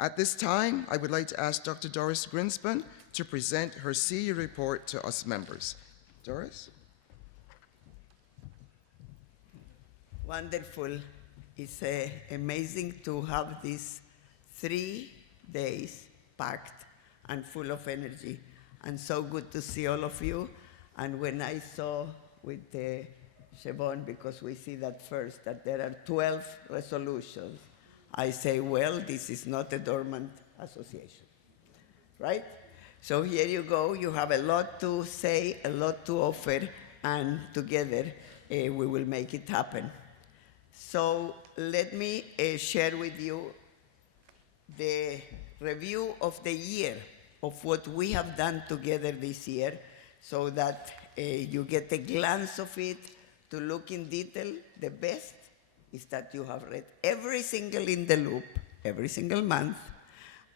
At this time, I would like to ask Dr. Doris Grinspun to present her CE report to us members. Doris? Wonderful. It's amazing to have these 3 days packed and full of energy, and so good to see all of you. And when I saw with Siobhan, because we see that first, that there are 12 resolutions, I say, well, this is not a dormant association, right? So here you go. You have a lot to say, a lot to offer, and together we will make it happen. So let me share with you the review of the year, of what we have done together this year, so that you get a glance of it, to look in detail. The best is that you have read every single In the Loop, every single month,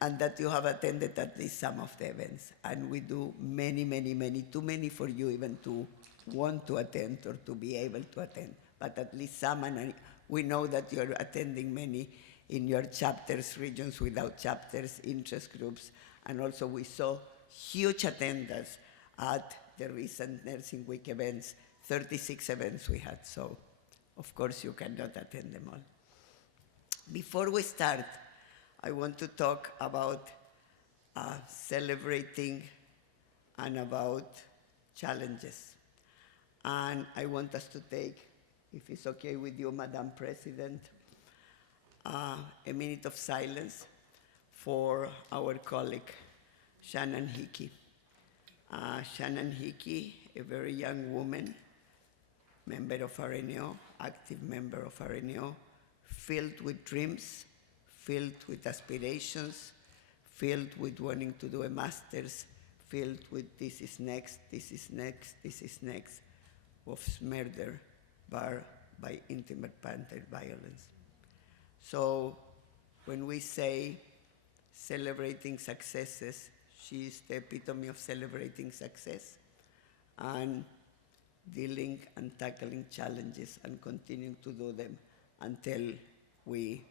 and that you have attended at least some of the events. And we do many, many, many, too many for you even to want to attend or to be able to attend, but at least some, and we know that you're attending many in your chapters, regions without chapters, interest groups, and also we saw huge attendance at the recent Nursing Week events, 36 events we had, so of course you cannot attend them all. Before we start, I want to talk about celebrating and about challenges. And I want us to take, if it's okay with you, Madam President, a minute of silence for our colleague, Shannon Hickey. Shannon Hickey, a very young woman, member of RNAO, active member of RNAO, filled with dreams, filled with aspirations, filled with wanting to do a master's, filled with this is next, this is next, this is next, was murdered by intimate partner violence. So when we say celebrating successes, she is the epitome of celebrating success and dealing and tackling challenges and continuing to do them until we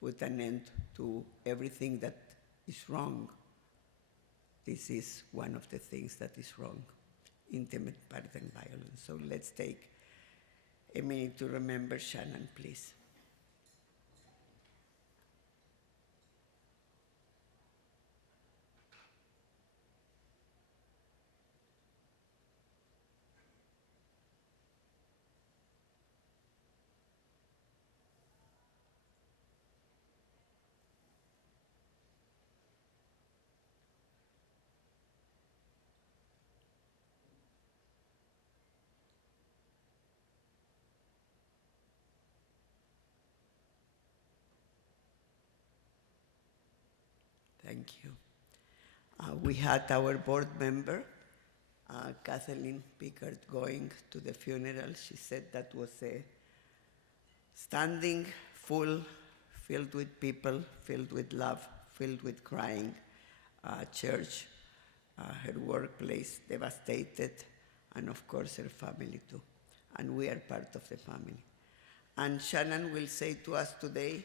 put an end to everything that is wrong. This is one of the things that is wrong, intimate partner violence. So let's take a minute to remember Shannon, please. Thank you. We had our board member, Kathleen Pickard, going to the funeral. She said that was a standing, full, filled with people, filled with love, filled with crying church, her workplace devastated, and of course her family too. And we are part of the family. And Shannon will say to us today,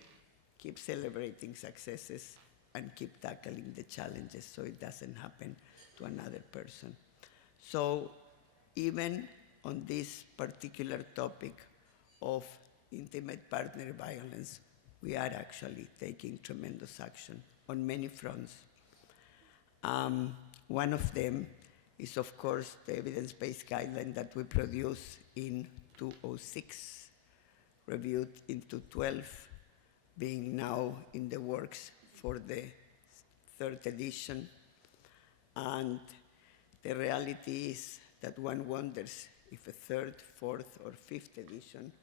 keep celebrating successes and keep tackling the challenges so it doesn't happen to another person. So even on this particular topic of intimate partner violence, we are actually taking tremendous action on many fronts. One of them is, of course, the evidence-based guideline that we produced in 2006, reviewed into 12, being now in the works for the 3rd edition. And the reality is that one wonders if a 3rd, 4th, or 5th edition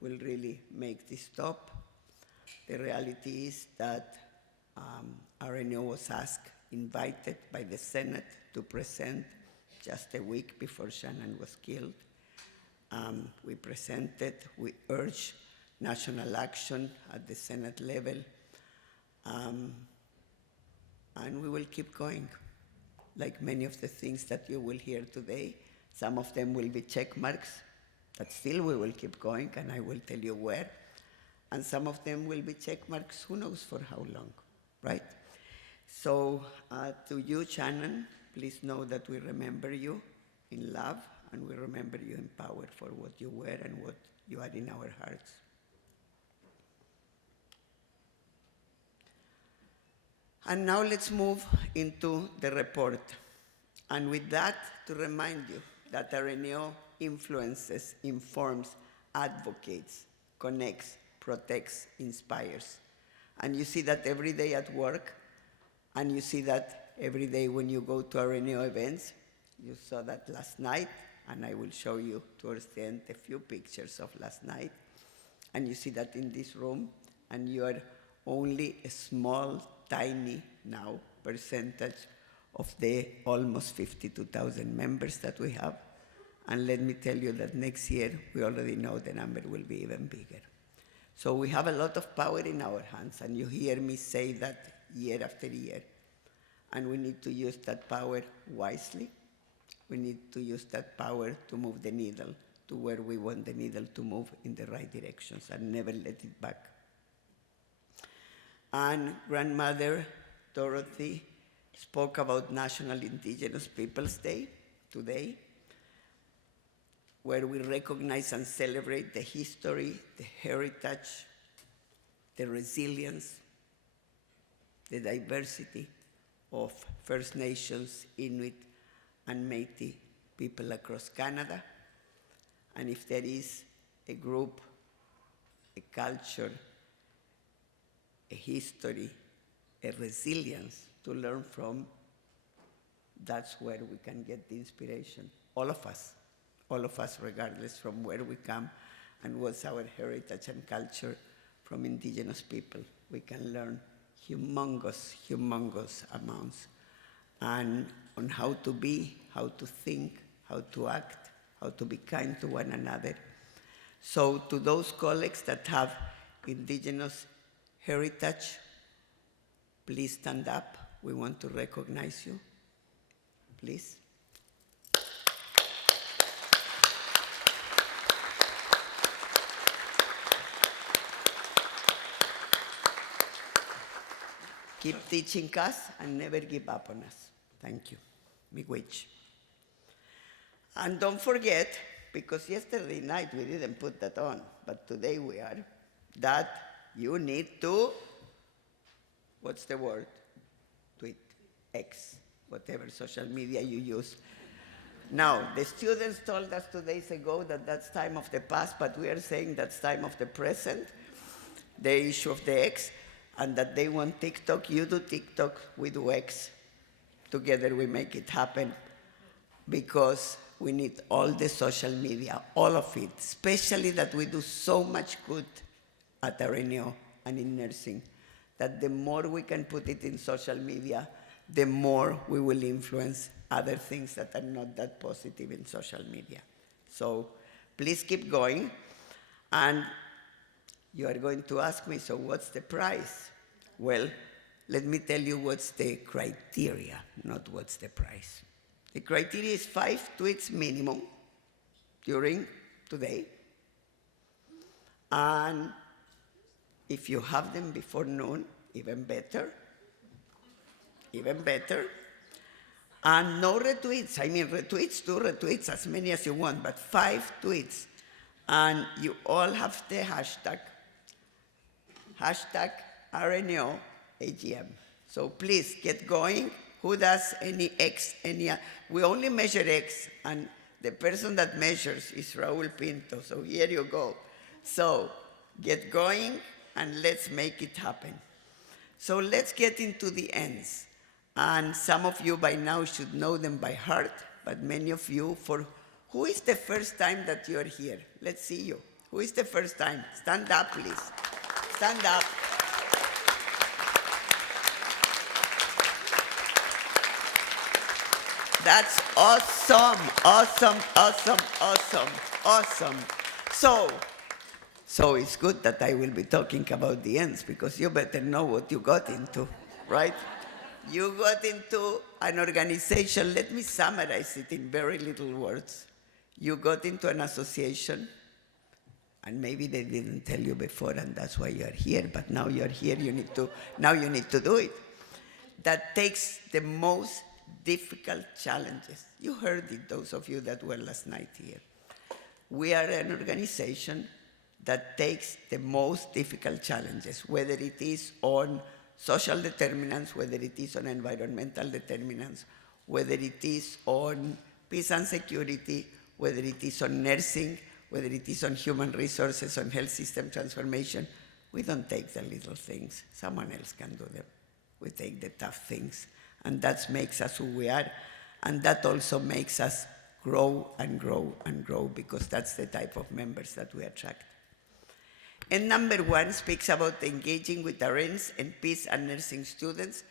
will really make this stop. The reality is that RNAO was asked, invited by the Senate to present just a week before Shannon was killed. We presented, we urged national action at the Senate level, and we will keep going. Like many of the things that you will hear today, some of them will be check marks, but still we will keep going, and I will tell you where. And some of them will be check marks, who knows for how long, right? So to you, Shannon, please know that we remember you in love, and we remember you in power for what you were and what you are in our hearts. And now let's move into the report. And with that, to remind you that RNAO influences, informs, advocates, connects, protects, inspires. And you see that every day at work, and you see that every day when you go to RNAO events. You saw that last night, and I will show you towards the end a few pictures of last night. And you see that in this room, and you are only a small, tiny now percentage of the almost 52,000 members that we have. And let me tell you that next year, we already know the number will be even bigger. So we have a lot of power in our hands, and you hear me say that year after year. And we need to use that power wisely. We need to use that power to move the needle to where we want the needle to move in the right directions and never let it back. And grandmother Dorothy spoke about National Indigenous Peoples Day today, where we recognize and celebrate the history, the heritage, the resilience, the diversity of First Nations, Inuit, and Métis people across Canada. And if there is a group, a culture, a history, a resilience to learn from, that's where we can get the inspiration. All of us, regardless from where we come and what's our heritage and culture from indigenous people, we can learn humongous, humongous amounts and on how to be, how to think, how to act, how to be kind to one another. So to those colleagues that have indigenous heritage, please stand up. We want to recognize you. Please. Keep teaching us and never give up on us. Thank you. Miigwech. And don't forget, because yesterday night we didn't put that on, but today we are, that you need to, what's the word? Tweet, X, whatever social media you use. Now, the students told us 2 days ago that that's time of the past, but we are saying that's time of the present, the issue of the X, and that they want TikTok. You do TikTok, we do X. Together we make it happen, because we need all the social media, all of it, especially that we do so much good at RNAO and in nursing, that the more we can put it in social media, the more we will influence other things that are not that positive in social media. So please keep going. And you are going to ask me, so what's the price? Well, let me tell you what's the criteria, not what's the price. The criteria is 5 tweets minimum during today. And if you have them before noon, even better. Even better. And no retweets. I mean, retweets, do retweets, as many as you want, but 5 tweets. And you all have the hashtag RNAO AGM. So please get going. Who does any X? We only measure X, and the person that measures is Raul Pinto. So here you go. So get going, and let's make it happen. So let's get into the ends. And some of you by now should know them by heart, but many of you, who is the first time that you're here? Let's see you. Who is the first time? Stand up, please. Stand up. That's awesome, awesome, awesome, awesome, awesome. So it's good that I will be talking about the ends, because you better know what you got into, right? You got into an organization. Let me summarize it in very little words. You got into an association, and maybe they didn't tell you before, and that's why you're here, but now you're here, you need to do it. that takes the most difficult challenges. You heard it, those of you that were last night here. We are an organization that takes the most difficult challenges, whether it is on social determinants, whether it is on environmental determinants, whether it is on peace and security, whether it is on nursing, whether it is on human resources, on health system transformation. We don't take the little things. Someone else can do them. We take the tough things. And that makes us who we are. And that also makes us grow and grow and grow, because that's the type of members that we attract. And number 1 speaks about engaging with RNs and peace and nursing students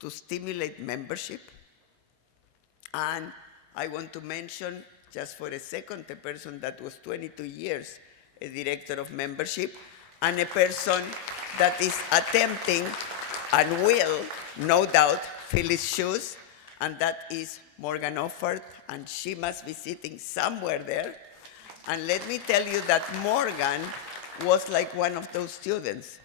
to stimulate membership. And I want to mention, just for a second, a person that was 22 years a director of membership, and a person that is attempting and will, no doubt, fill his shoes, and that is Morgan Offord, and she must be sitting somewhere there. And let me tell you that Morgan was like one of those students,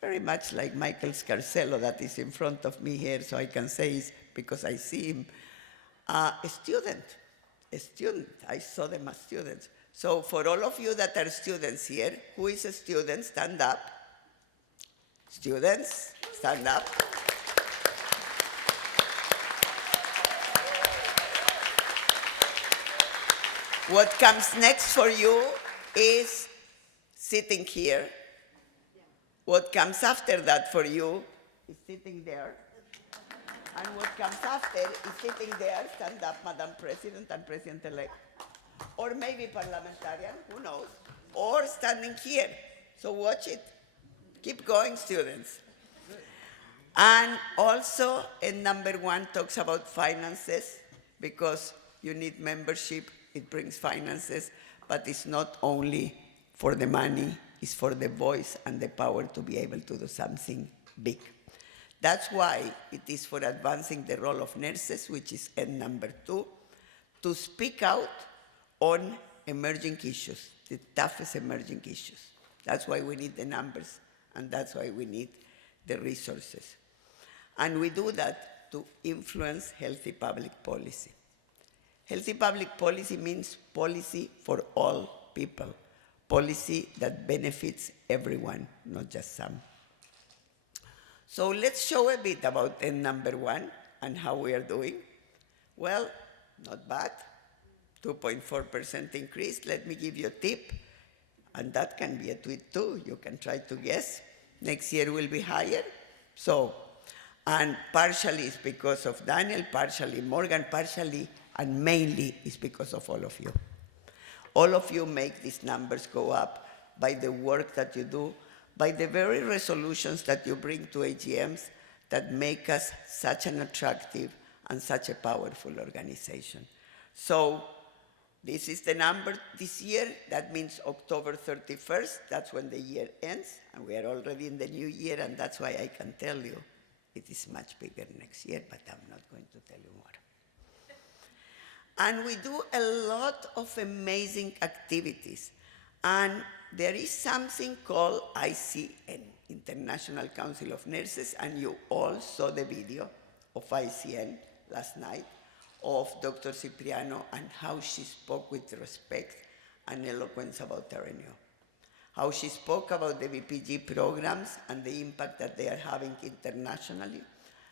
very much like Michael Scarcello that is in front of me here, so I can say it's because I see him. A student. I saw them as students. So for all of you that are students here, who is a student? Stand up. Students, stand up. What comes next for you is sitting here. What comes after that for you is sitting there. And what comes after is sitting there, stand up, Madam President and President-elect, or maybe parliamentarian, who knows, or standing here. So watch it. Keep going, students. And also, in number 1 talks about finances, because you need membership, it brings finances, but it's not only for the money, it's for the voice and the power to be able to do something big. That's why it is for advancing the role of nurses, which is end number 2, to speak out on emerging issues, the toughest emerging issues. That's why we need the numbers, and that's why we need the resources. And we do that to influence healthy public policy. Healthy public policy means policy for all people, policy that benefits everyone, not just some. So let's show a bit about end number 1 and how we are doing. Well, not bad, 2.4% increase. Let me give you a tip, and that can be a tweet too. You can try to guess. Next year will be higher. So, and partially it's because of Daniel, partially Morgan, partially, and mainly it's because of all of you. All of you make these numbers go up by the work that you do, by the very resolutions that you bring to AGMs that make us such an attractive and such a powerful organization. So this is the number this year. That means October 31st. That's when the year ends, and we are already in the new year, and that's why I can tell you it is much bigger next year, but I'm not going to tell you more. And we do a lot of amazing activities. And there is something called ICN, International Council of Nurses, and you all saw the video of ICN last night of Dr. Cipriano and how she spoke with respect and eloquence about RNAO. How she spoke about the VPG programs and the impact that they are having internationally.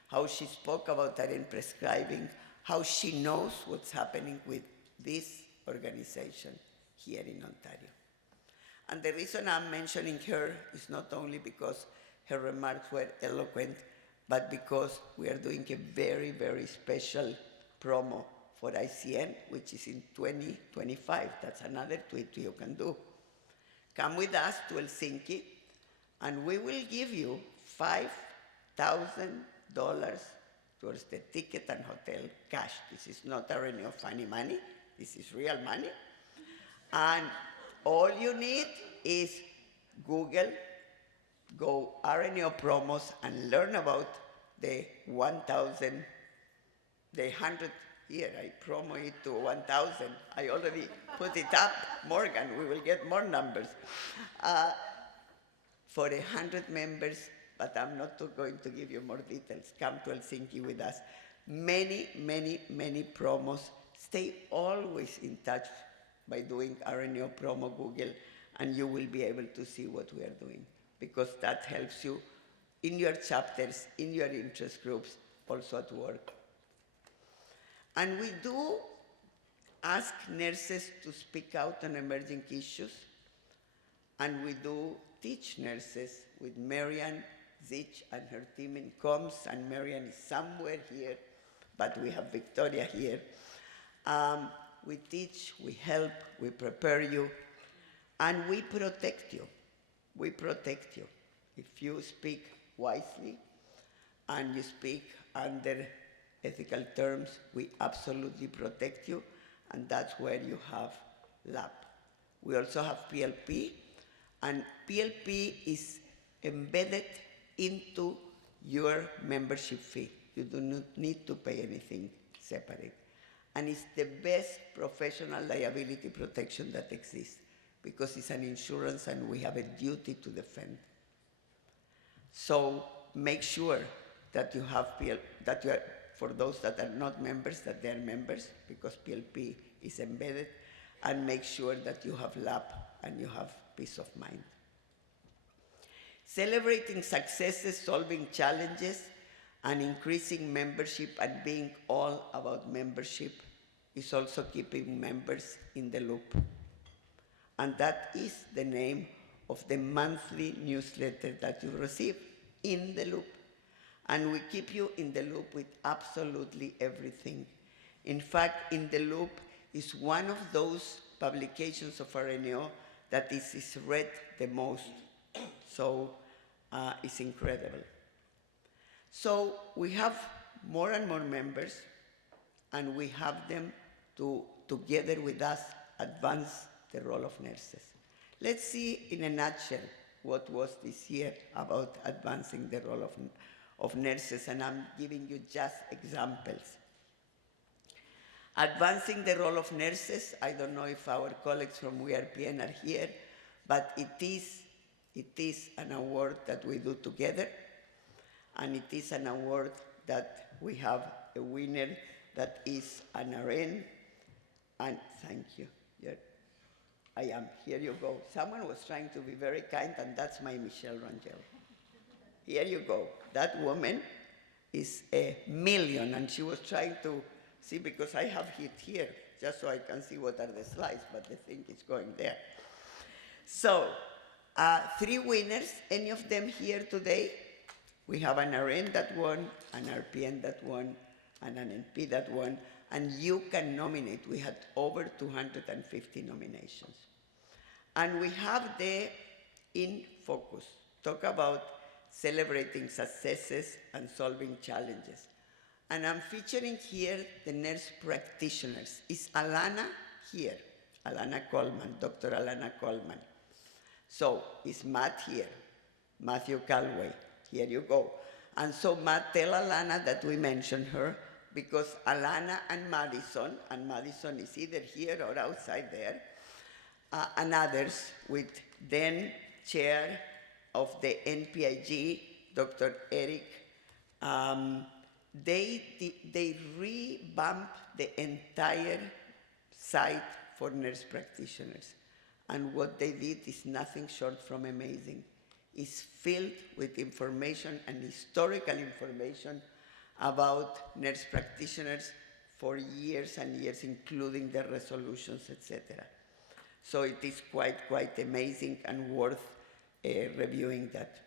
How she spoke about RN prescribing, how she knows what's happening with this organization here in Ontario. And the reason I'm mentioning her is not only because her remarks were eloquent, but because we are doing a very, very special promo for ICN, which is in 2025. That's another tweet you can do. Come with us to Helsinki, and we will give you $5,000 towards the ticket and hotel cash. This is not RNAO funny money. This is real money. And all you need is Google, go RNAO promos, and learn about the 1,000, the 100 here. I promo it to 1,000. I already put it up. Morgan, we will get more numbers. For 100 members, but I'm not going to give you more details. Come to Helsinki with us. Many, many, many promos. Stay always in touch by doing RNAO promo Google, and you will be able to see what we are doing, because that helps you in your chapters, in your interest groups, also at work. And we do ask nurses to speak out on emerging issues, and we do teach nurses with Marian Zich and her team in comms, and Marian is somewhere here, but we have Victoria here. We teach, we help, we prepare you, and we protect you. We protect you. If you speak wisely and you speak under ethical terms, we absolutely protect you, and that's where you have lab. We also have PLP, and PLP is embedded into your membership fee. You do not need to pay anything separate. And it's the best professional liability protection that exists, because it's an insurance and we have a duty to defend. So make sure that you have that you are, for those that are not members, that they are members, because PLP is embedded, and make sure that you have lab and you have peace of mind. Celebrating successes, solving challenges, and increasing membership and being all about membership is also keeping members in the loop. And that is the name of the monthly newsletter that you receive, In the Loop. And we keep you in the loop with absolutely everything. In fact, In the Loop is one of those publications of RNAO that is read the most. So it's incredible. So we have more and more members, and we have them to, together with us, advance the role of nurses. Let's see in a nutshell what was this year about advancing the role of nurses, and I'm giving you just examples. Advancing the role of nurses, I don't know if our colleagues from WRPN are here, but it is an award that we do together, and it is an award that we have a winner that is an RN, and thank you. I am, here you go. Someone was trying to be very kind, and that's my Michelle Rangel. Here you go. That woman is $1 million, and she was trying to see, because I have it here, just so I can see what are the slides, but the thing is going there. So, 3 winners, any of them here today? We have an RN that won, an RPN that won, and an NP that won, and you can nominate. We had over 250 nominations. And we have the In Focus, talk about celebrating successes and solving challenges. And I'm featuring here the nurse practitioners. Is Alana here? Alana Coleman, Dr. Alana Coleman. So is Matt here? Matthew Calway, here you go. And so Matt, tell Alana that we mentioned her, because Alana and Madison is either here or outside there, and others, with then chair of the NPIG, Dr. Eric, they revamped the entire site for nurse practitioners. And what they did is nothing short from amazing. It's filled with information and historical information about nurse practitioners for years and years, including their resolutions, etc. So it is quite amazing and worth reviewing that.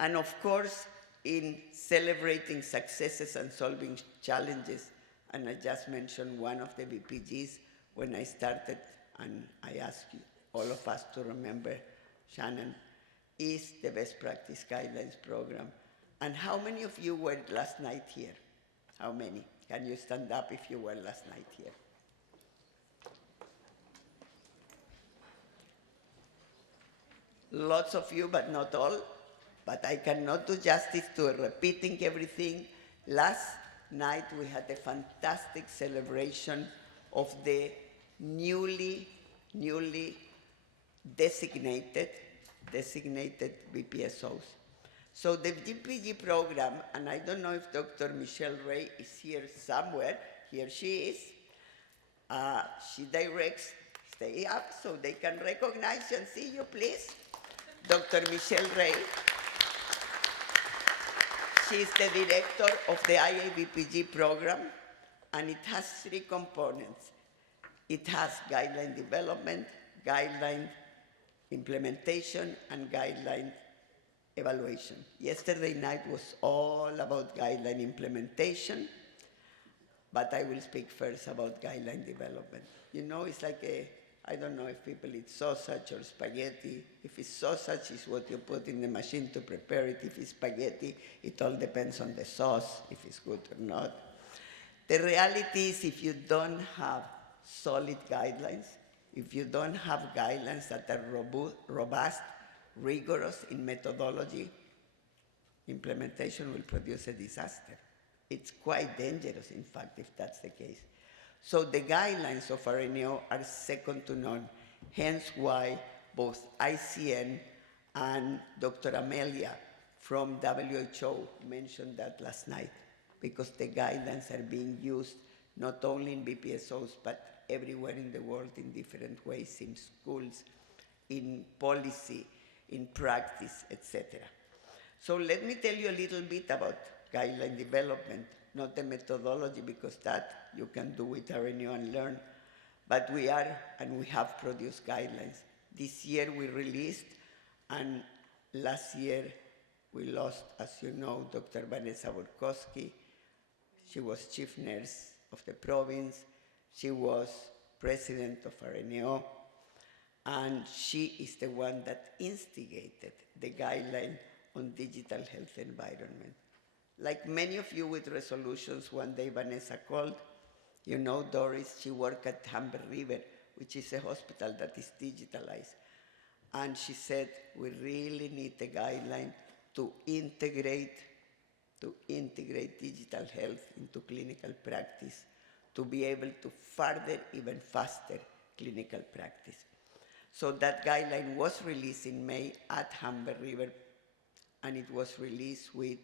And of course, in celebrating successes and solving challenges, and I just mentioned one of the VPGs when I started, and I asked you, all of us to remember, Shannon, is the Best Practice Guidelines program. And how many of you were last night here? How many? Can you stand up if you were last night here? Lots of you, but not all. But I cannot do justice to repeating everything. Last night we had a fantastic celebration of the newly designated designated BPSOs. So the DPG program, and I don't know if Dr. Michelle Ray is here somewhere, here she is, she directs, stay up so they can recognize you and see you, please. Dr. Michelle Ray. She's the director of the IABPG program, and it has three components. It has guideline development, guideline implementation, and guideline evaluation. Yesterday night was all about guideline implementation, but I will speak first about guideline development. You know, it's like I don't know if people eat sausage or spaghetti. If it's sausage, it's what you put in the machine to prepare it. If it's spaghetti, it all depends on the sauce, if it's good or not. The reality is if you don't have solid guidelines, if you don't have guidelines that are robust, rigorous in methodology, implementation will produce a disaster. It's quite dangerous, in fact, if that's the case. So the guidelines of RNAO are second to none, hence why both ICN and Dr. Amelia from WHO mentioned that last night, because the guidelines are being used not only in BPSOs, but everywhere in the world in different ways, in schools, in policy, in practice, etc. So let me tell you a little bit about guideline development, not the methodology, because that you can do with RNAO and learn, but we are and we have produced guidelines. This year we released, and last year we lost, as you know, Dr. Vanessa Borkowski. She was chief nurse of the province. She was president of RNAO, and she is the one that instigated the guideline on digital health environment. Like many of you with resolutions, one day Vanessa called. You know Doris, she worked at Humber River, which is a hospital that is digitalized. And she said, we really need a guideline to integrate digital health into clinical practice, to be able to further even faster clinical practice. So that guideline was released in May at Humber River, and it was released with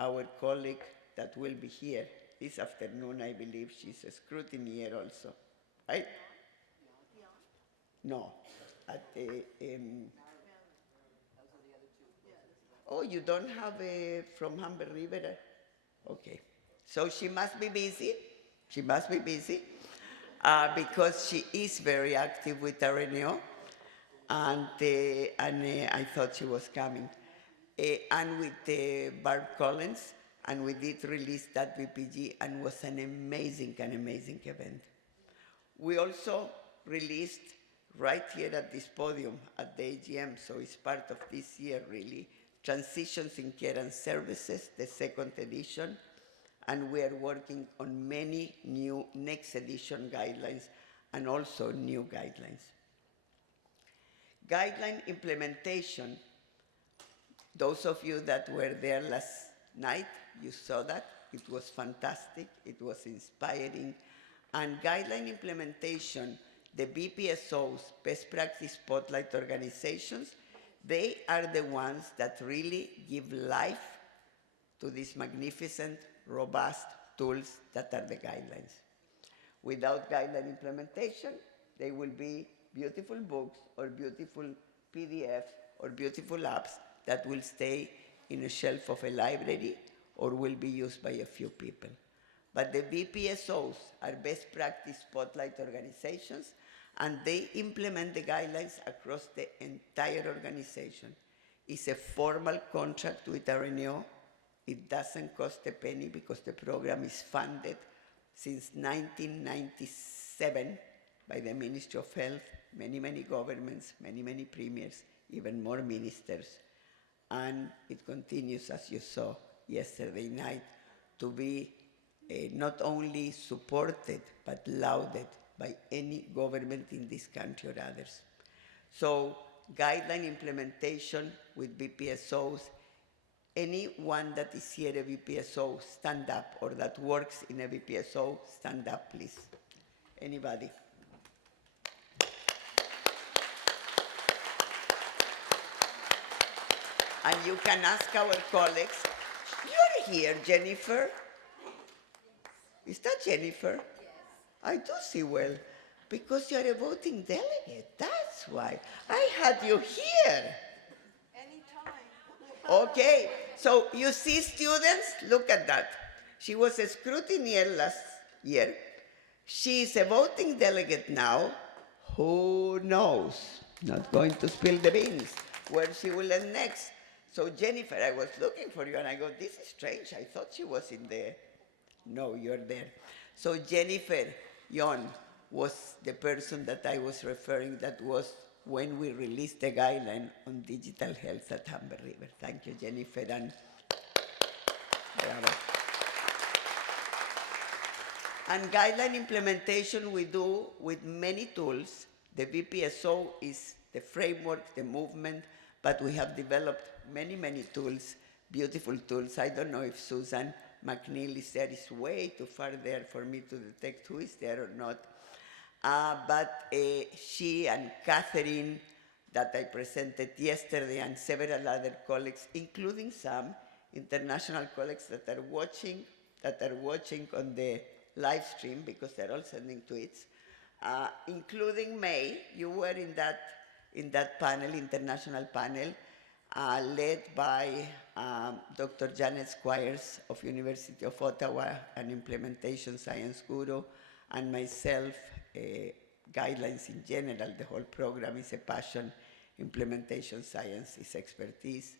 our colleague that will be here this afternoon. I believe she's a scrutineer also, right? No, at the, oh, you don't have a from Humber River? Okay, so she must be busy. She must be busy because she is very active with RNAO, and I thought she was coming. And with Barb Collins, and we did release that VPG, and was an amazing event. We also released right here at this podium at the AGM, so it's part of this year really, Transitions in Care and Services, the second edition, and we are working on many new next edition guidelines and also new guidelines. Guideline implementation. Those of you that were there last night, you saw that. It was fantastic. It was inspiring. And guideline implementation, the BPSOs, Best Practice Spotlight organizations, they are the ones that really give life to these magnificent, robust tools that are the guidelines. Without guideline implementation, they will be beautiful books or beautiful PDFs or beautiful apps that will stay in a shelf of a library or will be used by a few people. But the BPSOs are best practice spotlight organizations, and they implement the guidelines across the entire organization. It's a formal contract with RNAO. It doesn't cost a penny because the program is funded since 1997 by the Ministry of Health, many governments, many premiers, even more ministers. And it continues, as you saw yesterday night, to be not only supported, but lauded by any government in this country or others. So guideline implementation with BPSOs, anyone that is here a BPSO, stand up, or that works in a BPSO, stand up, please. Anybody? And you can ask our colleagues. You're here, Jennifer. Is that Jennifer? Yes. I do see well, because you're a voting delegate. That's why. I had you here. Anytime. Okay, so you see, students, look at that. She was a scrutineer last year. She is a voting delegate now. Who knows? Not going to spill the beans where she will end next. So Jennifer, I was looking for you and I go, this is strange. I thought she was in there. No, you're there. So Jennifer Yon was the person that I was referring, that was when we released the guideline on digital health at Humber River. Thank you, Jennifer, and bravo. And guideline implementation we do with many tools. The VPSO is the framework, the movement, but we have developed many, many tools, beautiful tools. I don't know if Susan McNeil is there. It's way too far there for me to detect who is there or not. But she and Catherine, that I presented yesterday, and several other colleagues, including some international colleagues that are watching on the live stream, because they're all sending tweets, including May. You were in that panel, international panel, led by Dr. Janet Squires of University of Ottawa, an implementation science guru, and myself. Guidelines in general, the whole program is a passion. Implementation science is expertise.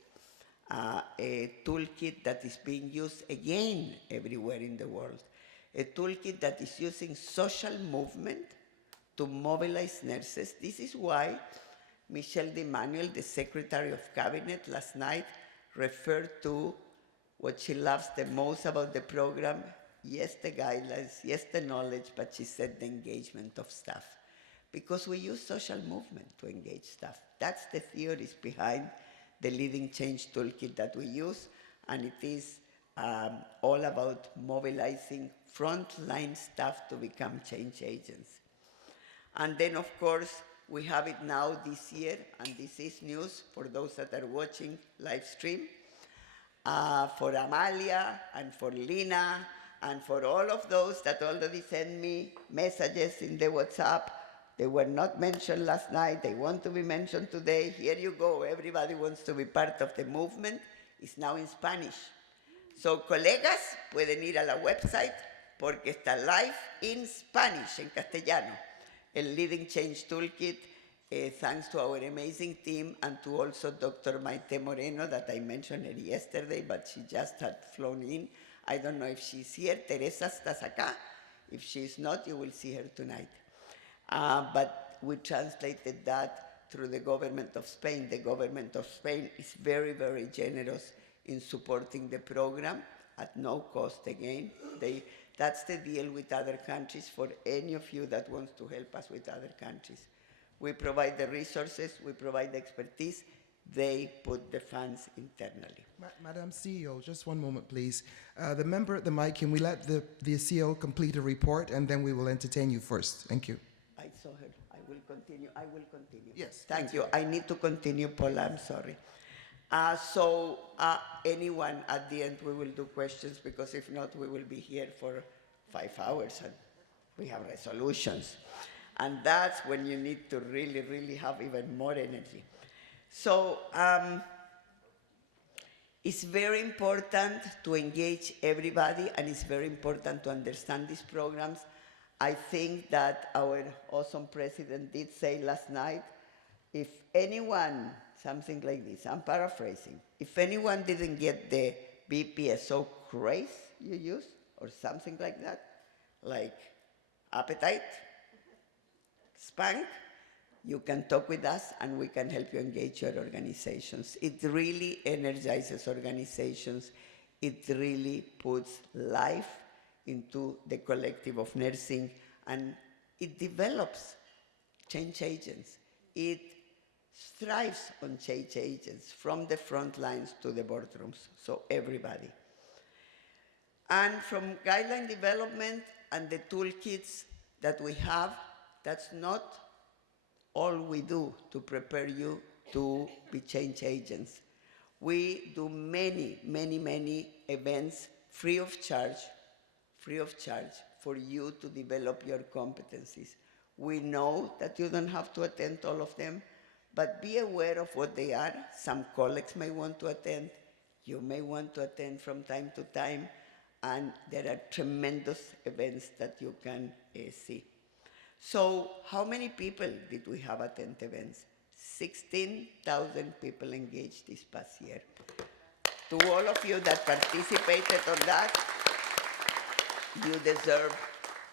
A toolkit that is being used again everywhere in the world. A toolkit that is using social movement to mobilize nurses. This is why Michelle DeManuel, the Secretary of Cabinet, last night referred to what she loves the most about the program. Yes, the guidelines, yes, the knowledge, but she said the engagement of staff. Because we use social movement to engage staff. That's the theories behind the Leading Change Toolkit that we use, and it is all about mobilizing frontline staff to become change agents. And then, of course, we have it now this year, and this is news for those that are watching live stream, for Amalia and for Lina, and for all of those that already sent me messages in the WhatsApp. They were not mentioned last night. They want to be mentioned today. Here you go. Everybody wants to be part of the movement. It's now in Spanish. So, colegas, pueden ir a la website porque está live in Spanish, en castellano. El Leading Change Toolkit, thanks to our amazing team and to also Dr. Maite Moreno, that I mentioned her yesterday, but she just had flown in. I don't know if she's here. Teresa, ¿estás acá? If she's not, you will see her tonight. But we translated that through the government of Spain. The government of Spain is very, very generous in supporting the program at no cost again. That's the deal with other countries for any of you that wants to help us with other countries. We provide the resources, we provide the expertise, they put the funds internally. Madam CEO, just one moment, please. The member at the mic, can we let the CEO complete a report, and then we will entertain you first. Thank you. I saw her. I will continue. Yes. Thank you. I need to continue, Paula. I'm sorry. Anyone at the end, we will do questions, because if not, we will be here for 5 hours and we have resolutions. And that's when you need to really, really have even more energy. So it's very important to engage everybody, and it's very important to understand these programs. I think that our awesome president did say last night, if anyone, something like this, I'm paraphrasing, if anyone didn't get the BPSO craze you use, or something like that, like appetite, spank, you can talk with us and we can help you engage your organizations. It really energizes organizations. It really puts life into the collective of nursing, and it develops change agents. It thrives on change agents from the front lines to the boardrooms, so everybody. And from guideline development and the toolkits that we have, that's not all we do to prepare you to be change agents. We do many, many, many events free of charge for you to develop your competencies. We know that you don't have to attend all of them, but be aware of what they are. Some colleagues may want to attend, you may want to attend from time to time, and there are tremendous events that you can see. So how many people did we have attend events? 16,000 people engaged this past year. To all of you that participated on that, you deserve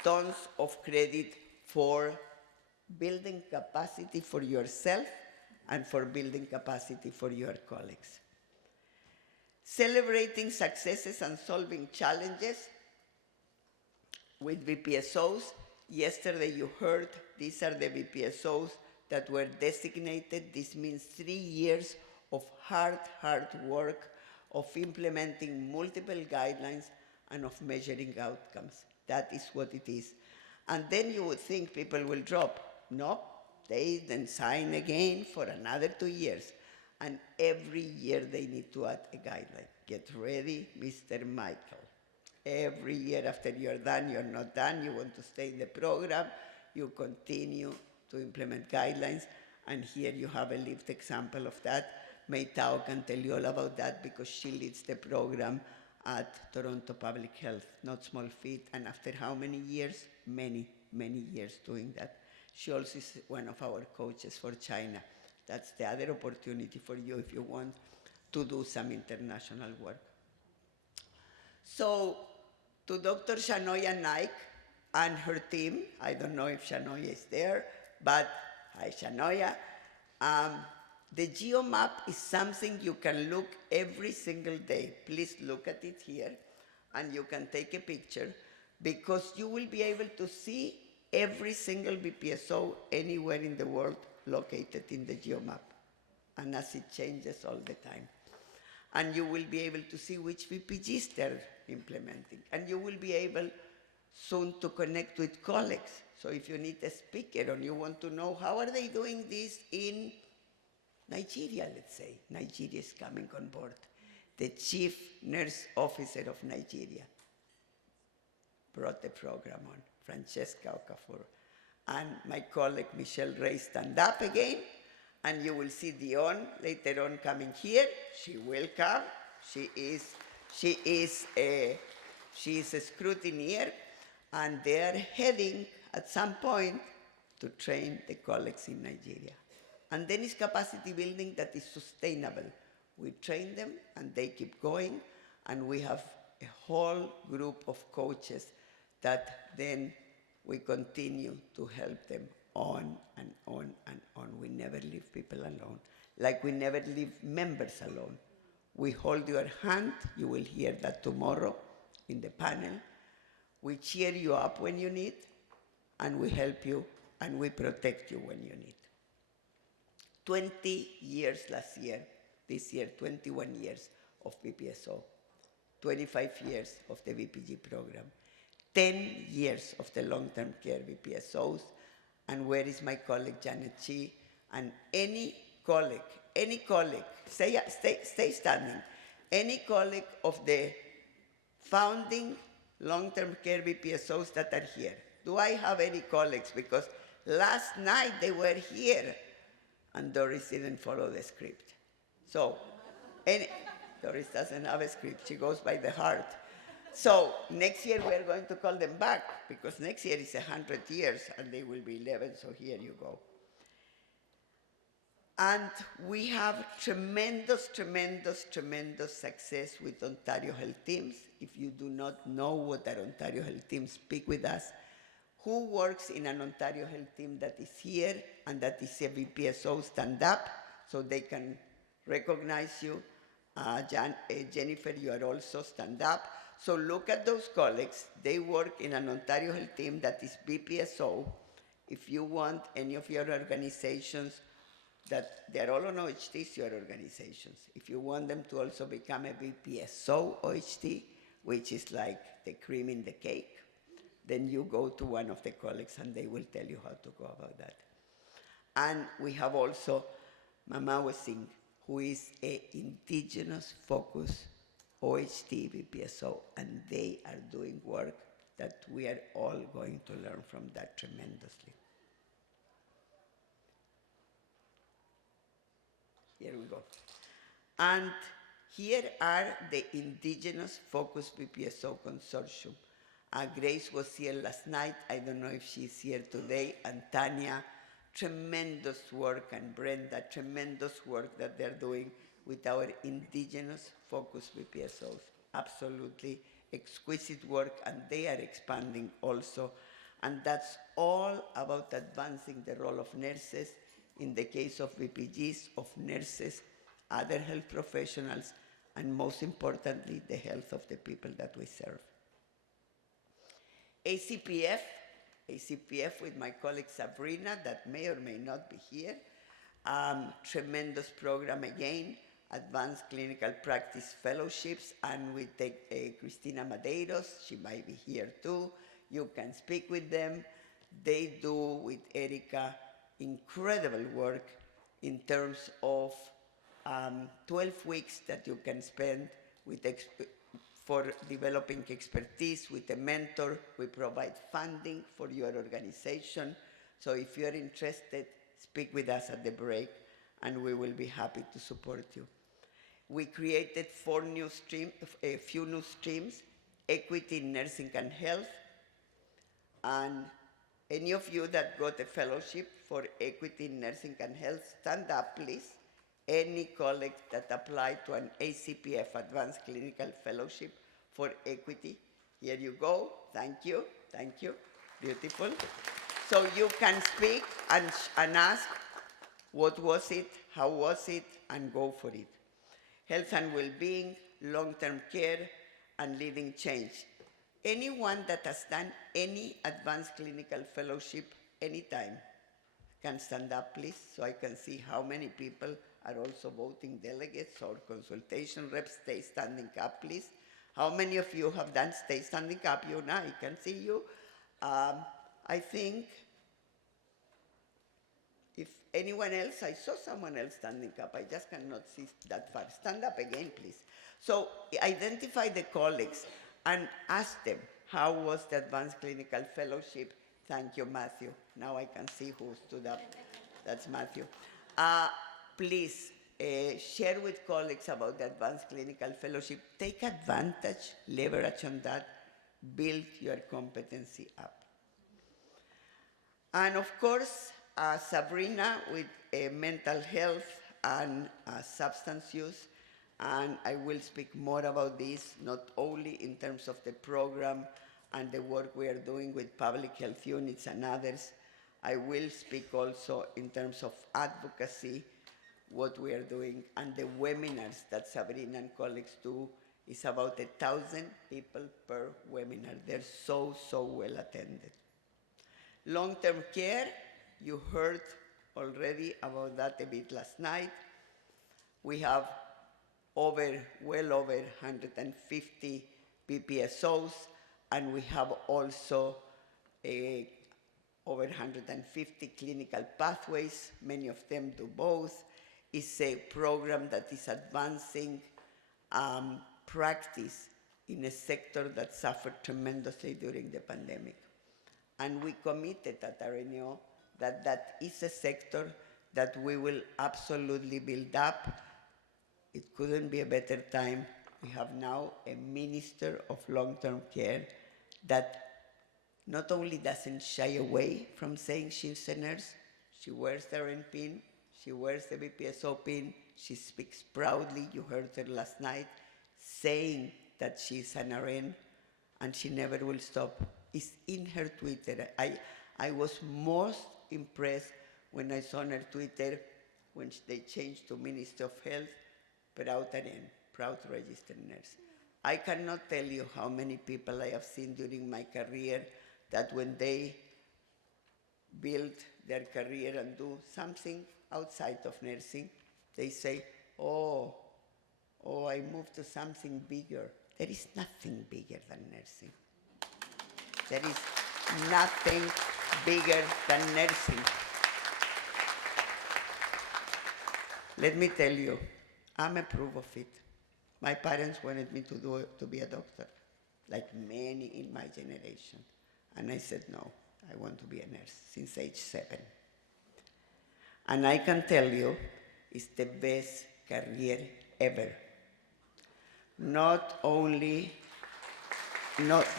tons of credit for building capacity for yourself and for building capacity for your colleagues. Celebrating successes and solving challenges with VPSOs. Yesterday you heard these are the VPSOs that were designated. This means 3 years of hard work, of implementing multiple guidelines, and of measuring outcomes. That is what it is. And then you would think people will drop. No, they then sign again for another 2 years. And every year they need to add a guideline. Get ready, Mr. Michael. Every year after you're done, you're not done, you want to stay in the program, you continue to implement guidelines. And here you have a lived example of that. May Tao can tell you all about that because she leads the program at Toronto Public Health, not small feat, and after how many years? Many, many years doing that. She also is one of our coaches for China. That's the other opportunity for you if you want to do some international work. So, to Dr. Shanoya Naik and her team, I don't know if Shanoya is there, but hi Shanoya. The GeoMap is something you can look every single day. Please look at it here, and you can take a picture, because you will be able to see every single BPSO anywhere in the world located in the GeoMap, and as it changes all the time. And you will be able to see which VPGs they're implementing, and you will be able soon to connect with colleagues. So if you need a speaker and you want to know how are they doing this in Nigeria, let's say. Nigeria is coming on board. The chief nurse officer of Nigeria brought the program on, Francesca Okafor. And my colleague Michelle Ray stand up again, and you will see Dion later on coming here. She will come. She is a scrutineer, and they are heading at some point to train the colleagues in Nigeria. And then it's capacity building that is sustainable. We train them and they keep going, and we have a whole group of coaches that then we continue to help them on and on and on. We never leave people alone, like we never leave members alone. We hold your hand, you will hear that tomorrow in the panel. We cheer you up when you need, and we help you, and we protect you when you need. 20 years last year, this year 21 years of BPSO, 25 years of the VPG program, 10 years of the long-term care VPSOs, and where is my colleague Janet Chi, and any colleague, stay standing, any colleague of the founding long-term care VPSOs that are here. Do I have any colleagues? Because last night they were here, and Doris didn't follow the script. So, Doris doesn't have a script, she goes by the heart. So, next year we're going to call them back, because next year is 100 years, and they will be 11, so here you go. And we have tremendous, tremendous, tremendous success with Ontario Health Teams. If you do not know what are Ontario Health Teams, speak with us. Who works in an Ontario Health Team that is here and that is a VPSO, stand up so they can recognize you. Jennifer, you are also stand up. So look at those colleagues. They work in an Ontario Health Team that is BPSO. If you want any of your organizations, that they're all on OHTs, your organizations. If you want them to also become a BPSO OHT, which is like the cream in the cake, then you go to one of the colleagues and they will tell you how to go about that. And we have also, Mama was saying, who is a indigenous focus OHT BPSO, and they are doing work that we are all going to learn from that tremendously. Here we go. And here are the Indigenous Focus BPSO Consortium. Grace was here last night. I don't know if she's here today. And Tanya, tremendous work, and Brenda, tremendous work that they're doing with our Indigenous Focus BPSOs. Absolutely exquisite work, and they are expanding also. And that's all about advancing the role of nurses, in the case of VPGs, of nurses, other health professionals, and most importantly, the health of the people that we serve. ACPF with my colleague Sabrina, that may or may not be here. Tremendous program again, Advanced Clinical Practice Fellowships, and with Cristina Madeiros, she might be here too. You can speak with them. They do, with Erica, incredible work in terms of 12 weeks that you can spend with for developing expertise with a mentor. We provide funding for your organization. So if you're interested, speak with us at the break, and we will be happy to support you. We created a few new streams, equity in nursing and health. And any of you that got a fellowship for equity in nursing and health, stand up, please. Any colleague that applied to an ACPF Advanced Clinical Fellowship for equity, here you go. Thank you, beautiful. So you can speak and ask, what was it, how was it, and go for it. Health and well-being, long-term care, and leading change. Anyone that has done any advanced clinical fellowship anytime can stand up, please, so I can see how many people are also voting delegates or consultation reps. Stay standing up, please. How many of you have done? Stay standing up. You now, I can see you. I think, if anyone else, I saw someone else standing up. I just cannot see that far. Stand up again, please. So identify the colleagues and ask them, how was the Advanced Clinical Fellowship? Thank you, Matthew. Now I can see who stood up. That's Matthew. Please share with colleagues about the Advanced Clinical Fellowship. Take advantage, leverage on that, build your competency up. And of course, Sabrina with mental health and substance use. And I will speak more about this, not only in terms of the program and the work we are doing with public health units and others. I will speak also in terms of advocacy, what we are doing, and the webinars that Sabrina and colleagues do is about 1,000 people per webinar. They're so, so well attended. Long-term care, you heard already about that a bit last night. We have well over 150 BPSOs, and we have also over 150 clinical pathways. Many of them do both. It's a program that is advancing practice in a sector that suffered tremendously during the pandemic. And we committed at RNAO that that is a sector that we will absolutely build up. It couldn't be a better time. We have now a Minister of Long-Term Care that not only doesn't shy away from saying she's a nurse, she wears the RN pin, she wears the BPSO pin, she speaks proudly, you heard her last night, saying that she's an RN, and she never will stop. It's in her Twitter. I was most impressed when I saw on her Twitter when they changed to Minister of Health, proud RN, proud registered nurse. I cannot tell you how many people I have seen during my career that when they build their career and do something outside of nursing, they say, oh, I moved to something bigger. There is nothing bigger than nursing. There is nothing bigger than nursing. let me tell you, I'm approve of it. My parents wanted me to be a doctor, like many in my generation. And I said, no, I want to be a nurse since age 7. And I can tell you, it's the best career ever.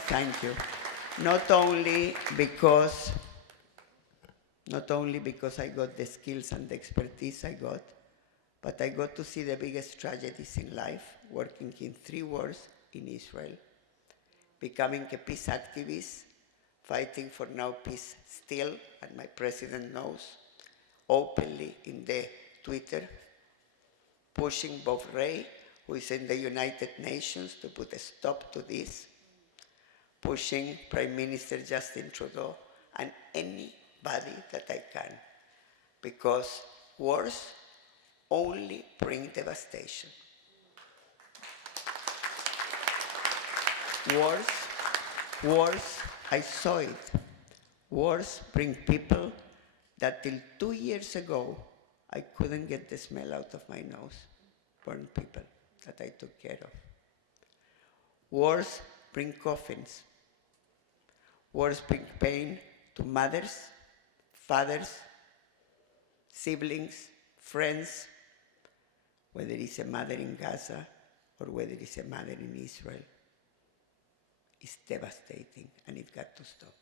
Thank you. Not only because I got the skills and the expertise I got, but I got to see the biggest tragedies in life, working in 3 wars in Israel, becoming a peace activist, fighting for now peace still, and my president knows, openly in the Twitter, pushing Bob Ray, who is in the United Nations, to put a stop to this, pushing Prime Minister Justin Trudeau and anybody that I can, because wars only bring devastation. Wars, I saw it. Wars bring people that till 2 years ago, I couldn't get the smell out of my nose. Burn people that I took care of. Wars bring coffins. Wars bring pain to mothers, fathers, siblings, friends, whether it's a mother in Gaza or whether it's a mother in Israel. It's devastating, and it got to stop.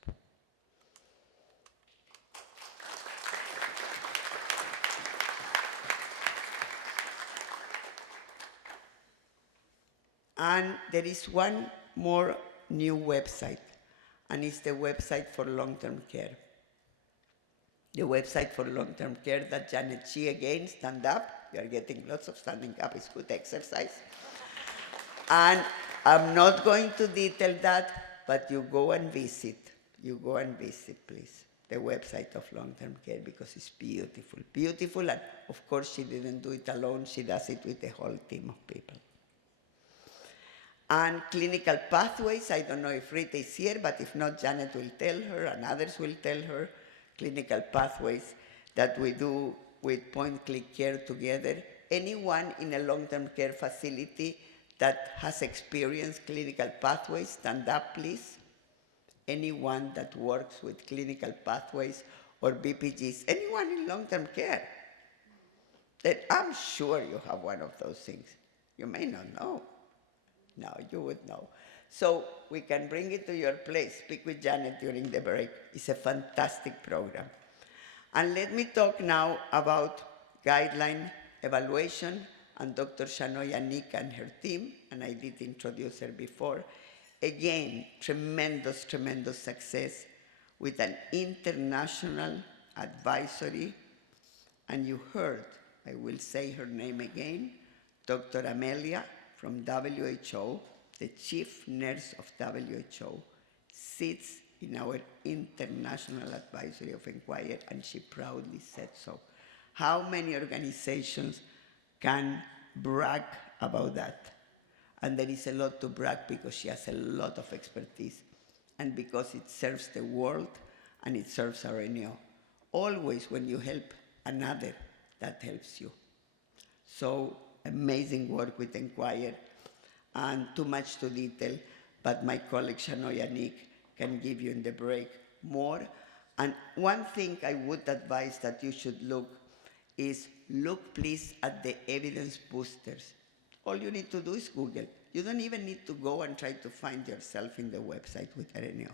And there is one more new website, and it's the website for long-term care. The website for long-term care that Janet Chi again, stand up. You are getting lots of standing up, it's good exercise. And I'm not going to detail that, but you go and visit. You go and visit, please, the website of long-term care, because it's beautiful. Beautiful, and of course she didn't do it alone, she does it with a whole team of people. And clinical pathways, I don't know if Rita is here, but if not, Janet will tell her, and others will tell her, clinical pathways that we do with point-click care together. Anyone in a long-term care facility that has experienced clinical pathways, stand up, please. Anyone that works with clinical pathways or BPGs, anyone in long-term care, that I'm sure you have one of those things. You may not know. No, you would know. So we can bring it to your place. Speak with Janet during the break. It's a fantastic program. And let me talk now about guideline evaluation and Dr. Shanoya Nick and her team, and I did introduce her before. Again, tremendous, tremendous success with an international advisory, and you heard, I will say her name again, Dr. Amelia from WHO, the chief nurse of WHO, sits in our international advisory of Inquiry, and she proudly said so. How many organizations can brag about that? And there is a lot to brag because she has a lot of expertise and because it serves the world and it serves RNAO. Always when you help another, that helps you. So amazing work with Inquire, and too much to detail, but my colleague Shanoya Nick can give you in the break more. And one thing I would advise that you should look is look please at the evidence boosters. All you need to do is Google. You don't even need to go and try to find yourself in the website with RNAO.